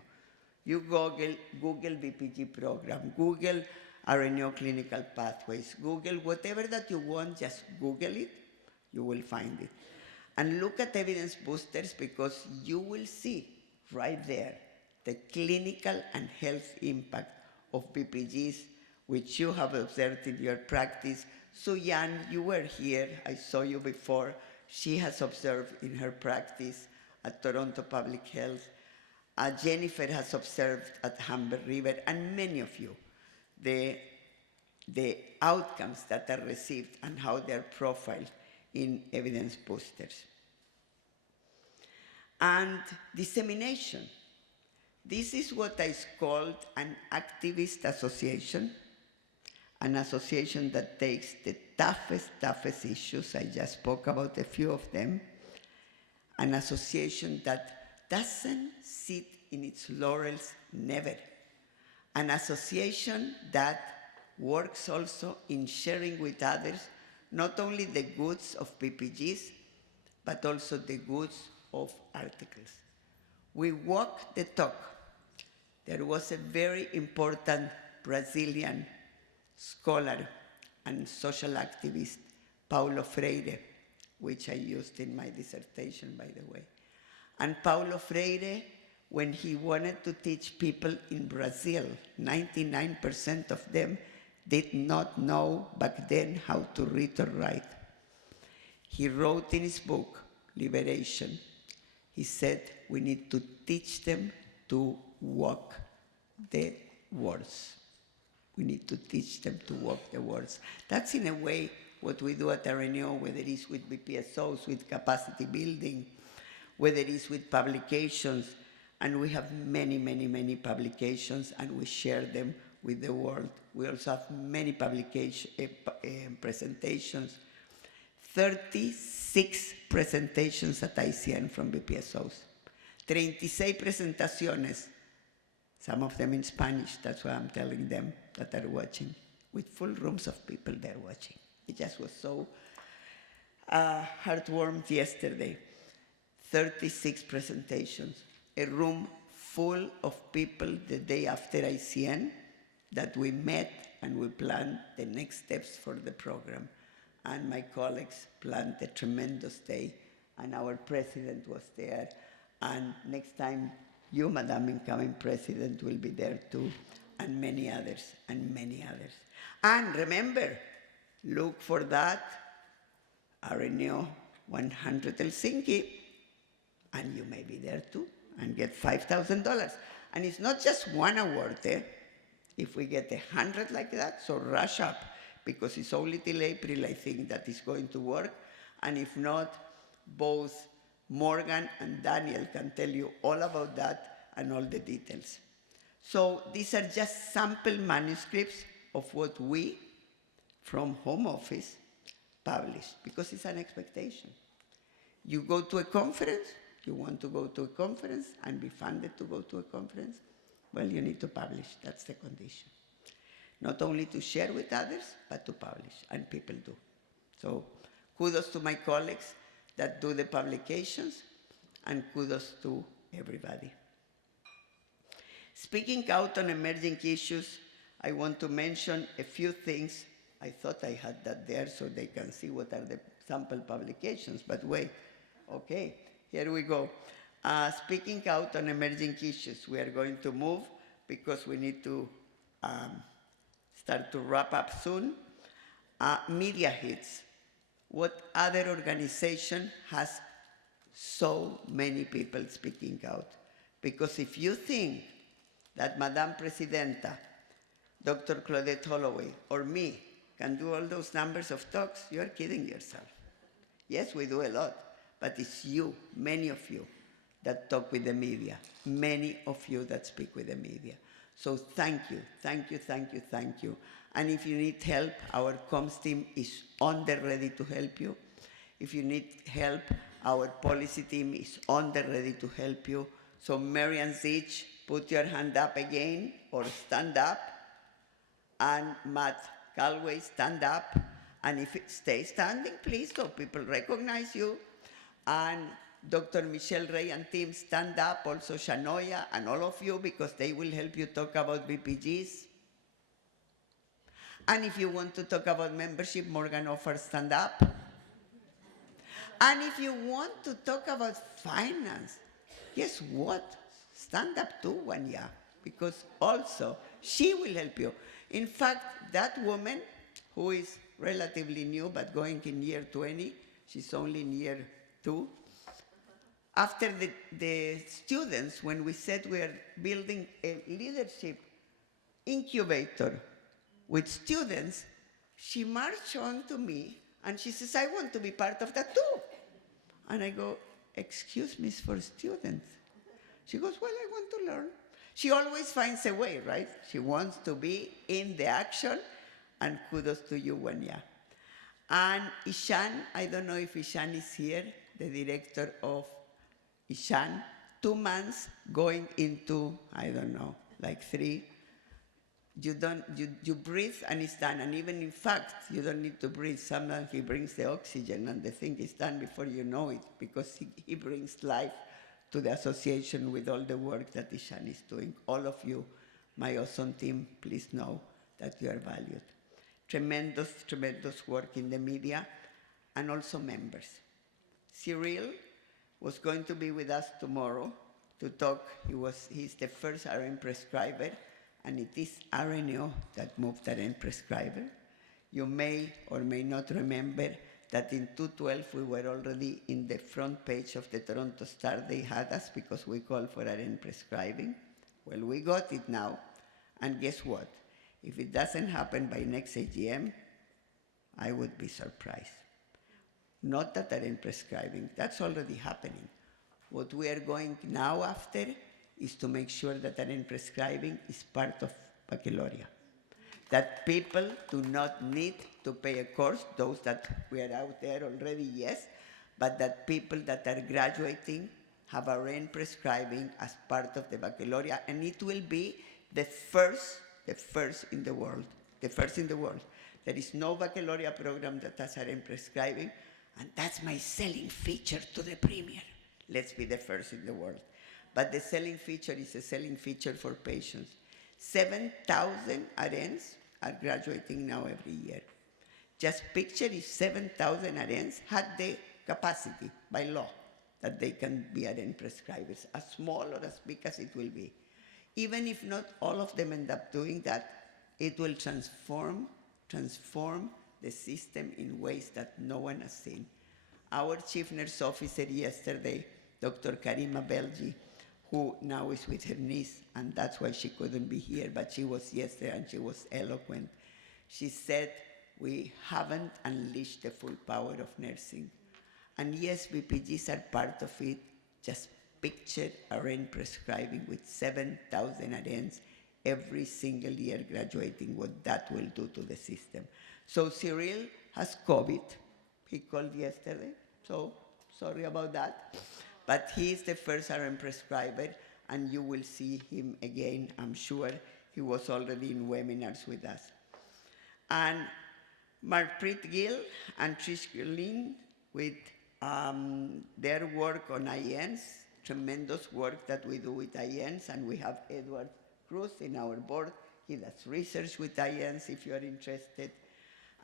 You Google BPG program, Google RNAO clinical pathways, Google whatever that you want, just Google it, you will find it. And look at evidence boosters because you will see right there the clinical and health impact of BPGs, which you have observed in your practice. Suyan, you were here, I saw you before. She has observed in her practice at Toronto Public Health. Jennifer has observed at Humber River, and many of you, the outcomes that are received and how they're profiled in evidence boosters. And dissemination. This is what is called an activist association. an association that takes the toughest issues. I just spoke about a few of them. An association that doesn't sit in its laurels, never. An association that works also in sharing with others not only the goods of PPGs, but also the goods of articles. We walk the talk. There was a very important Brazilian scholar and social activist, Paulo Freire, which I used in my dissertation, by the way. And Paulo Freire, when he wanted to teach people in Brazil, 99% of them did not know back then how to read or write. He wrote in his book, Liberation, he said, we need to teach them to walk the words. We need to teach them to walk the words. That's in a way what we do at RNAO, whether it is with BPSOs, with capacity building, whether it is with publications, and we have many, many, many publications, and we share them with the world. We also have many presentations, 36 presentations at ICN from BPSOs, 36 presentaciones, some of them in Spanish, that's why I'm telling them that are watching, with full rooms of people there watching. It just was so heartwarmed yesterday. 36 presentations, a room full of people the day after ICN that we met and we planned the next steps for the program. And my colleagues planned a tremendous day, and our president was there. And next time, you, Madam Incoming President, will be there too, and many others, and many others. And remember, look for that RNAO 100 Helsinki, and you may be there too, and get $5,000. And it's not just one award there. If we get 100 like that, so rush up, because it's only till April, I think, that is going to work. And if not, both Morgan and Daniel can tell you all about that and all the details. So these are just sample manuscripts of what we, from home office, publish, because it's an expectation. You go to a conference, you want to go to a conference and be funded to go to a conference, well, you need to publish. That's the condition. Not only to share with others, but to publish, and people do. So kudos to my colleagues that do the publications, and kudos to everybody. Speaking out on emerging issues, I want to mention a few things. I thought I had that there so they can see what are the sample publications, but wait, okay, here we go. Speaking out on emerging issues, we are going to move because we need to start to wrap up soon. Media hits. What other organization has so many people speaking out? Because if you think that Madame Presidenta, Dr. Claudette Holloway, or me can do all those numbers of talks, you're kidding yourself. Yes, we do a lot, but it's you, many of you, that talk with the media, many of you that speak with the media. So thank you, thank you, thank you, thank you. And if you need help, our comms team is on the ready to help you. If you need help, our policy team is on the ready to help you. So Marian Zich, put your hand up again or stand up. And Matt Galway, stand up. And if it stays standing, please, so people recognize you. And Dr. Michelle Ray and team, stand up. Also Shanoya and all of you, because they will help you talk about BPGs. And if you want to talk about membership, Morgan offers stand up. And if you want to talk about finance, guess what? Stand up too, Wanya, because also she will help you. In fact, that woman who is relatively new but going in year 20, she's only in year 2. After the students, when we said we are building a leadership incubator with students, she marched on to me and she says, I want to be part of that too. And I go, excuse me, it's for students. She goes, well, I want to learn. She always finds a way, right? She wants to be in the action, and kudos to you, Wanya. And Ishan, I don't know if Ishan is here, the director of Ishan, 2 months going into, I don't know, like 3. You breathe and it's done. And even in fact, you don't need to breathe. Sometimes he brings the oxygen and the thing is done before you know it, because he brings life to the association with all the work that Ishan is doing. All of you, my awesome team, please know that you are valued. Tremendous, tremendous work in the media, and also members. Cyril was going to be with us tomorrow to talk. He's the first RN prescriber, and it is RNAO that moved RN prescriber. You may or may not remember that in 2012 we were already in the front page of the Toronto Star. They had us because we called for RN prescribing. Well, we got it now, and guess what? If it doesn't happen by next AGM, I would be surprised. Not that RN prescribing, that's already happening. What we are going now after is to make sure that RN prescribing is part of baccalaureate. That people do not need to pay a course, those that we are out there already, yes, but that people that are graduating have RN prescribing as part of the baccalaureate, and it will be the first in the world, the first in the world. There is no baccalaureate program that has RN prescribing, and that's my selling feature to the Premier. Let's be the first in the world. But the selling feature is a selling feature for patients. 7,000 RNs are graduating now every year. Just picture if 7,000 RNs had the capacity by law that they can be RN prescribers, as small or as big as it will be. Even if not all of them end up doing that, it will transform the system in ways that no one has seen. Our chief nurse officer yesterday, Dr. Karima Belgi, who now is with her niece, and that's why she couldn't be here, but she was yesterday and she was eloquent. She said, we haven't unleashed the full power of nursing. And yes, BPGs are part of it. Just picture RN prescribing with 7,000 RNs every single year graduating, what that will do to the system. So Cyril has COVID. He called yesterday, so sorry about that. But he is the first RN prescriber, and you will see him again, I'm sure. He was already in webinars with us. And Marpreet Gill and Trish Lynn with their work on INs, tremendous work that we do with INs, and we have Edward Cruz in our board. He does research with INs if you are interested.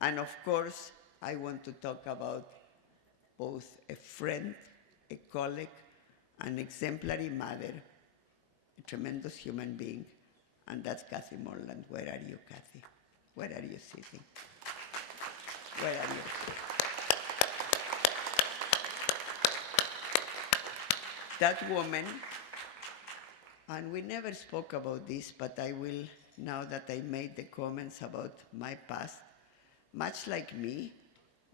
And of course, I want to talk about both a friend, a colleague, an exemplary mother, a tremendous human being, and that's Kathy Morland. Where are you, Kathy? Where are you sitting? Where are you? That woman, and we never spoke about this, but I will, now that I made the comments about my past, much like me,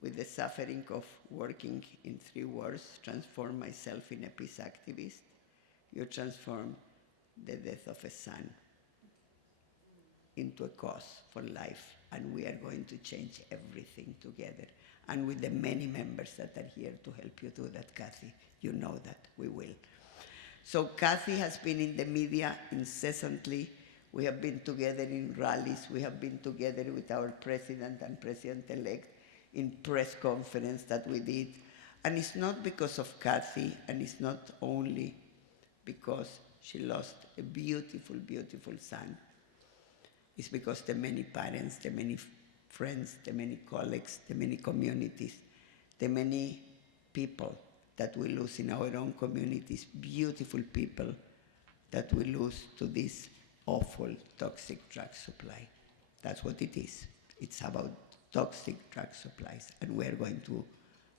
with the suffering of working in 3 wars, transform myself in a peace activist, you transform the death of a son into a cause for life, and we are going to change everything together. And with the many members that are here to help you do that, Kathy, you know that we will. So Kathy has been in the media incessantly. We have been together in rallies. We have been together with our president and president-elect in press conference that we did. And it's not because of Kathy, and it's not only because she lost a beautiful, beautiful son. It's because the many parents, the many friends, the many colleagues, the many communities, the many people that we lose in our own communities, beautiful people that we lose to this awful toxic drug supply. That's what it is. It's about toxic drug supplies, and we're going to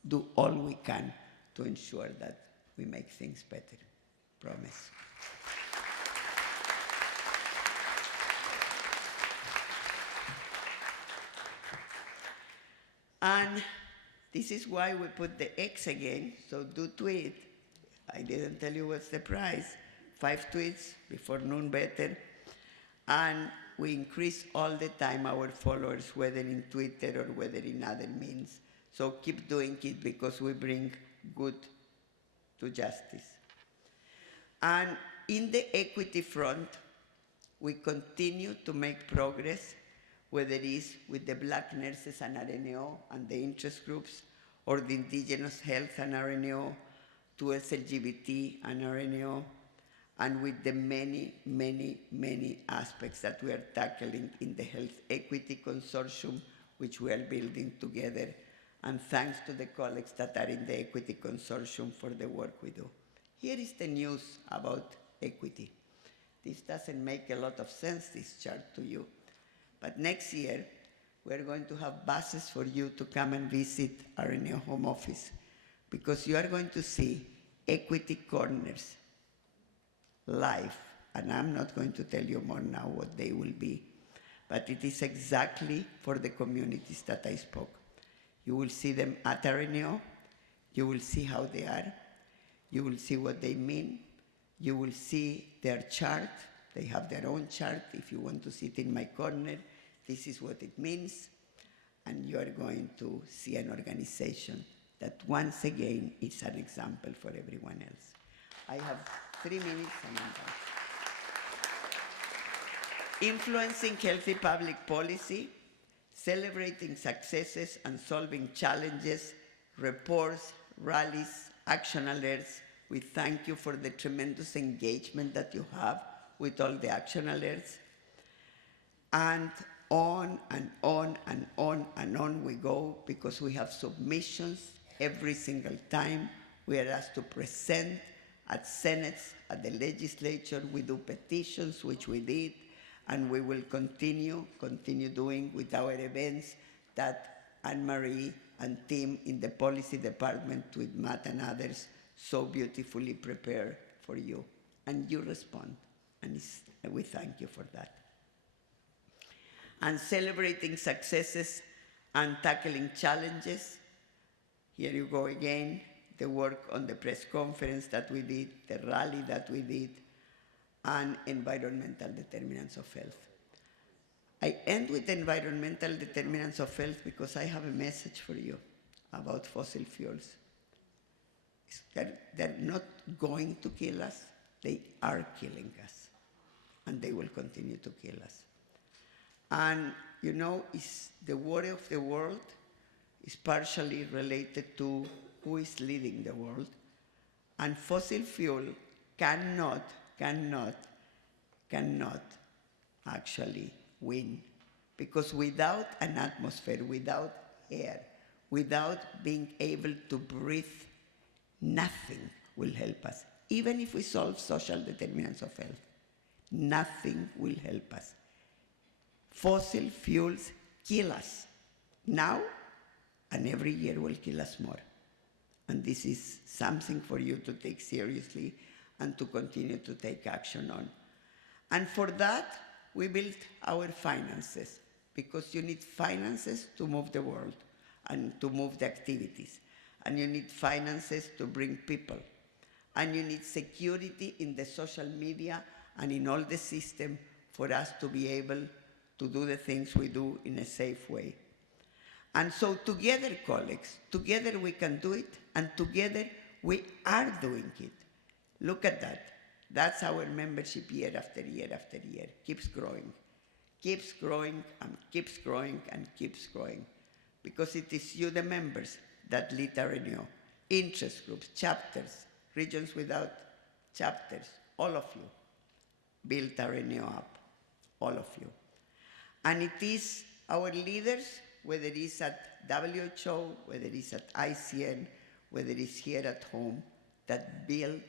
do all we can to ensure that we make things better. Promise. And this is why we put the X again, so do tweet. I didn't tell you what's the prize. 5 tweets before noon better. And we increase all the time our followers, whether in Twitter or whether in other means. So keep doing it because we bring good to justice. And in the equity front, we continue to make progress, whether it is with the Black nurses and RNAO and the interest groups, or the indigenous health and RNAO, to LGBT and RNAO, and with the many, many, many aspects that we are tackling in the Health Equity Consortium, which we are building together. And thanks to the colleagues that are in the Equity Consortium for the work we do. Here is the news about equity. This doesn't make a lot of sense, this chart to you. But next year, we're going to have buses for you to come and visit RNAO home office, because you are going to see equity corners live. And I'm not going to tell you more now what they will be, but it is exactly for the communities that I spoke. You will see them at RNAO, you will see how they are, you will see what they mean, you will see their chart. They have their own chart. If you want to sit in my corner, this is what it means. And you are going to see an organization that once again is an example for everyone else. I have 3 minutes and I'm done. Influencing healthy public policy, celebrating successes and solving challenges, reports, rallies, action alerts. We thank you for the tremendous engagement that you have with all the action alerts. And on and on and on and on we go, because we have submissions every single time. We are asked to present at Senates, at the legislature. We do petitions, which we did, and we will continue doing with our events that Anne-Marie and team in the policy department with Matt and others so beautifully prepare for you. And you respond, and we thank you for that. And celebrating successes and tackling challenges. Here you go again, the work on the press conference that we did, the rally that we did, and environmental determinants of health. I end with environmental determinants of health because I have a message for you about fossil fuels. They're not going to kill us, they are killing us, and they will continue to kill us. And you know, the worry of the world is partially related to who is leading the world. And fossil fuel cannot actually win. Because without an atmosphere, without air, without being able to breathe, nothing will help us. Even if we solve social determinants of health, nothing will help us. Fossil fuels kill us now, and every year will kill us more. And this is something for you to take seriously and to continue to take action on. And for that, we built our finances, because you need finances to move the world and to move the activities. And you need finances to bring people. And you need security in the social media and in all the system for us to be able to do the things we do in a safe way. And so together, colleagues, together we can do it, and together we are doing it. Look at that. That's our membership year after year after year. Keeps growing and keeps growing and keeps growing. Because it is you, the members, that lead RNAO. Interest groups, chapters, regions without chapters, all of you build RNAO up, all of you. And it is our leaders, whether it is at WHO, whether it is at ICN, whether it is here at home, that build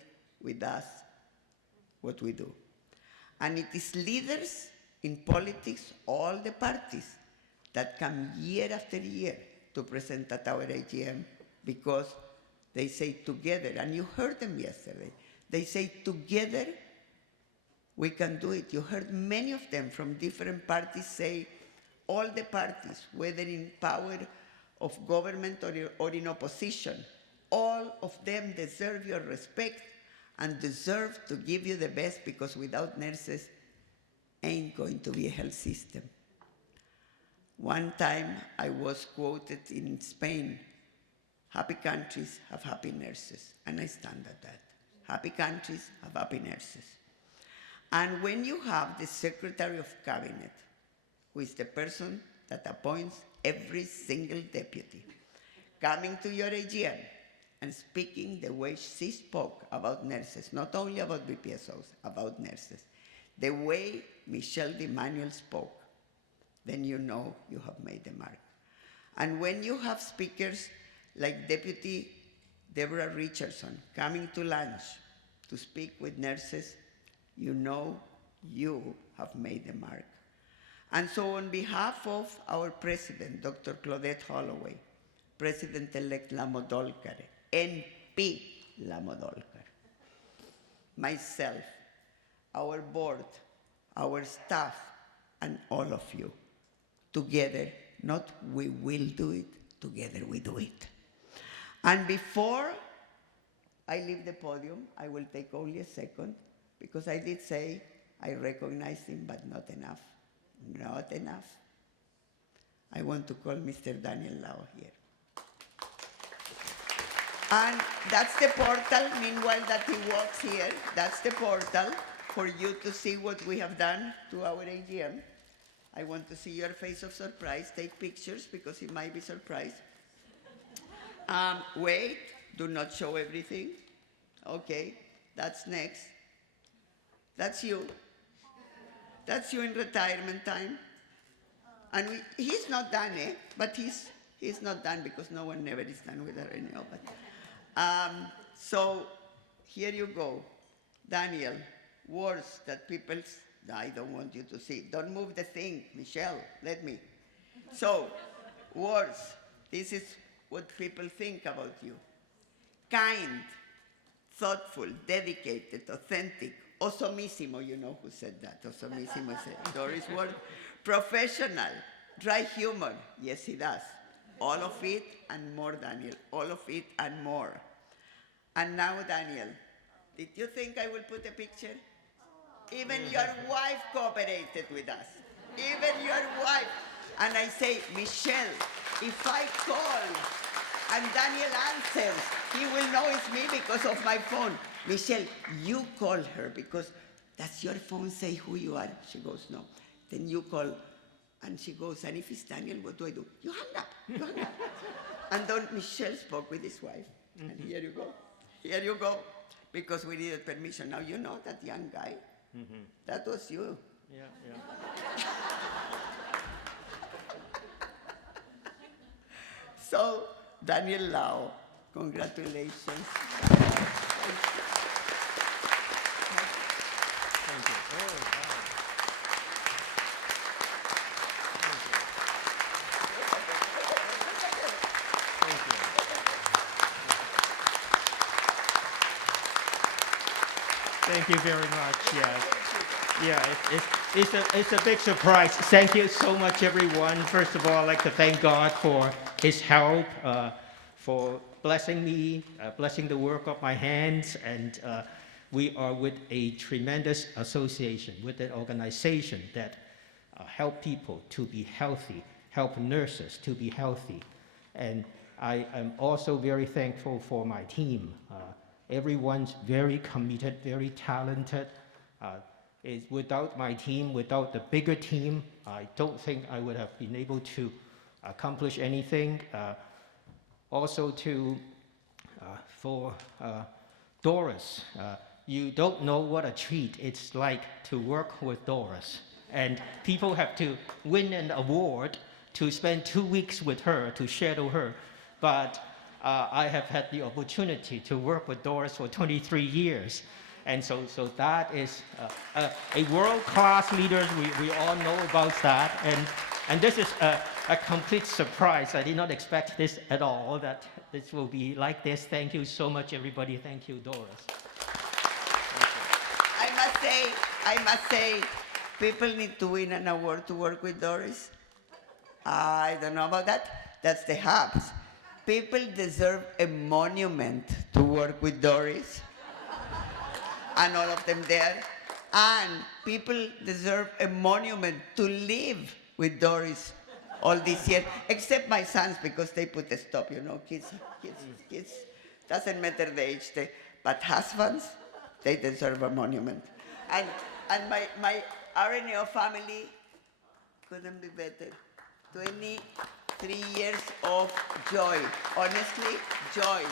with us what we do. And it is leaders in politics, all the parties, that come year after year to present at our AGM, because they say together, and you heard them yesterday, they say together we can do it. You heard many of them from different parties say, all the parties, whether in power of government or in opposition, all of them deserve your respect and deserve to give you the best, because without nurses, ain't going to be a health system. One time I was quoted in Spain, happy countries have happy nurses, and I stand at that. Happy countries have happy nurses. And when you have the Secretary of Cabinet, who is the person that appoints every single deputy, coming to your AGM and speaking the way she spoke about nurses, not only about BPSOs, about nurses, the way Michelle de Manuel spoke, then you know you have made the mark. And when you have speakers like Deputy Deborah Richardson coming to lunch to speak with nurses, you know you have made the mark. And so on behalf of our president, Dr. Claudette Holloway, President-elect Lamodolkar, NP Lamodolkar, myself, our board, our staff, and all of you, together, not we will do it, together we do it. And before I leave the podium, I will take only a second, because I did say I recognize him, but not enough. Not enough. I want to call Mr. Daniel Lau here. And that's the portal, meanwhile that he walks here, that's the portal for you to see what we have done to our AGM. I want to see your face of surprise. Take pictures, because he might be surprised. Wait, do not show everything. Okay, that's next. That's you. That's you in retirement time. And he's not done, but he's not done, because no one never is done with RNAO. But, so here you go. Daniel, words that people, I don't want you to see. Don't move the thing, Michelle, let me. So, words, this is what people think about you. Kind, thoughtful, dedicated, authentic. Osomissimo, you know who said that. Osomissimo said, Doris word. Professional, dry humor. Yes, he does. All of it and more, Daniel. All of it and more. And now, Daniel, did you think I will put a picture? Even your wife cooperated with us. Even your wife. And I say, Michelle, if I call and Daniel answers, he will know it's me because of my phone. Michelle, you call her, because does your phone say who you are? She goes, no. Then you call, and she goes, and if it's Daniel, what do I do? You hang up, you hang up. And then Michelle spoke with his wife, and here you go. Here you go, because we needed permission. Now you know that young guy. That was you. Yeah. So, Daniel Lau, congratulations. Thank you. Oh, wow. Thank you very much. It's a big surprise. Thank you so much, everyone. First of all, I'd like to thank God for His help, for blessing me, blessing the work of my hands, and we are with a tremendous association, with an organization that help people to be healthy, help nurses to be healthy, and I am also very thankful for my team. Everyone's very committed, very talented. Without my team, without the bigger team, I don't think I would have been able to accomplish anything. Also for Doris, you don't know what a treat it's like to work with Doris. And people have to win an award to spend 2 weeks with her, to shadow her. But I have had the opportunity to work with Doris for 23 years. And so that is a world-class leader. We all know about that. And this is a complete surprise. I did not expect this at all, that this will be like this. Thank you so much, everybody. Thank you, Doris. I must say, people need to win an award to work with Doris. I don't know about that. That's the hubs. People deserve a monument to work with Doris. And all of them there. And people deserve a monument to live with Doris all these years, except my sons, because they put a stop, you know, kids, doesn't matter the age, but husbands, they deserve a monument. And my RNAO family couldn't be better. 23 years of joy. Honestly, joy.